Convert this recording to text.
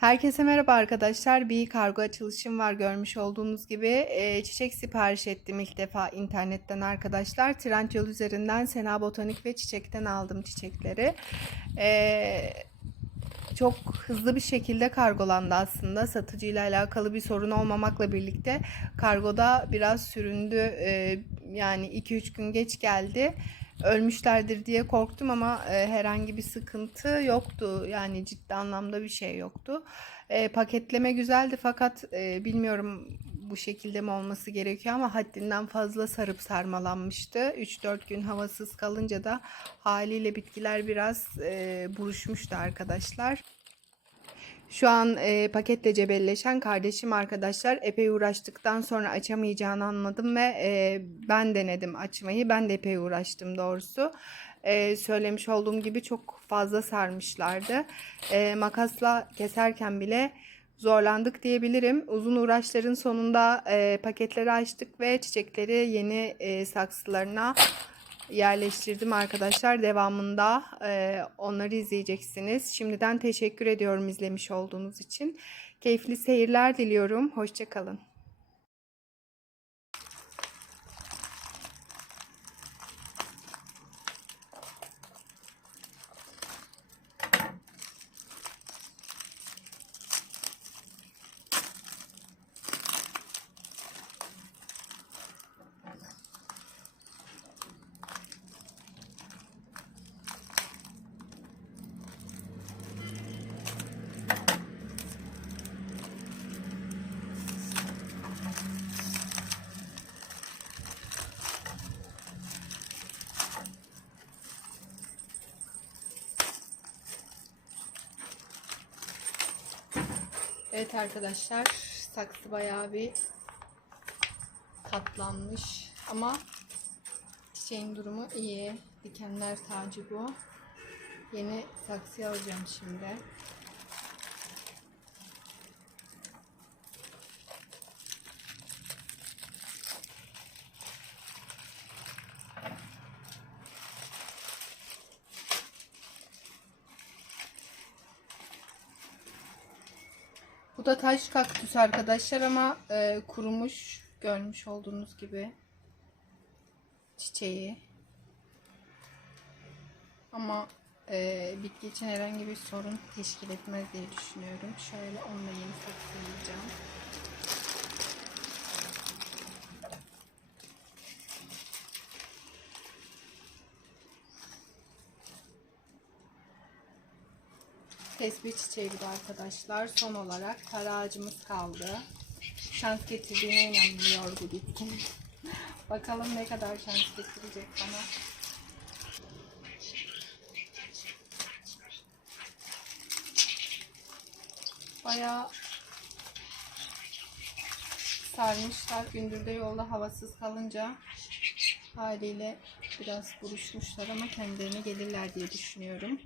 Herkese merhaba arkadaşlar. Bir kargo açılışım var görmüş olduğunuz gibi. Ee, çiçek sipariş ettim ilk defa internetten arkadaşlar. Trendyol üzerinden Sena Botanik ve Çiçek'ten aldım çiçekleri. Ee, çok hızlı bir şekilde kargolandı aslında. Satıcıyla alakalı bir sorun olmamakla birlikte kargoda biraz süründü. Ee, yani 2-3 gün geç geldi. Ölmüşlerdir diye korktum ama e, herhangi bir sıkıntı yoktu. Yani ciddi anlamda bir şey yoktu. E, paketleme güzeldi fakat e, bilmiyorum bu şekilde mi olması gerekiyor ama haddinden fazla sarıp sarmalanmıştı. 3-4 gün havasız kalınca da haliyle bitkiler biraz e, buruşmuştu arkadaşlar. Şu an e, paketle cebelleşen kardeşim arkadaşlar epey uğraştıktan sonra açamayacağını anladım ve e, ben denedim açmayı. Ben de epey uğraştım doğrusu. E, söylemiş olduğum gibi çok fazla sarmışlardı. E, makasla keserken bile zorlandık diyebilirim. Uzun uğraşların sonunda e, paketleri açtık ve çiçekleri yeni e, saksılarına yerleştirdim arkadaşlar. Devamında e, onları izleyeceksiniz. Şimdiden teşekkür ediyorum izlemiş olduğunuz için. Keyifli seyirler diliyorum. Hoşçakalın. Evet arkadaşlar saksı bayağı bir katlanmış ama çiçeğin durumu iyi. Dikenler tacı bu. Yeni saksıya alacağım şimdi. Bu da taş kaktüs arkadaşlar ama e, kurumuş görmüş olduğunuz gibi çiçeği. Ama e, bitki için herhangi bir sorun teşkil etmez diye düşünüyorum. Şöyle onunla yeni saklayacağım. Tesbih çiçeği de arkadaşlar. Son olarak ağacımız kaldı. Şans getirdiğine inanmıyor bu bitkinin. Bakalım ne kadar şans getirecek bana. Bayağı sarmışlar. Gündürde yolda havasız kalınca haliyle biraz buruşmuşlar ama kendilerine gelirler diye düşünüyorum.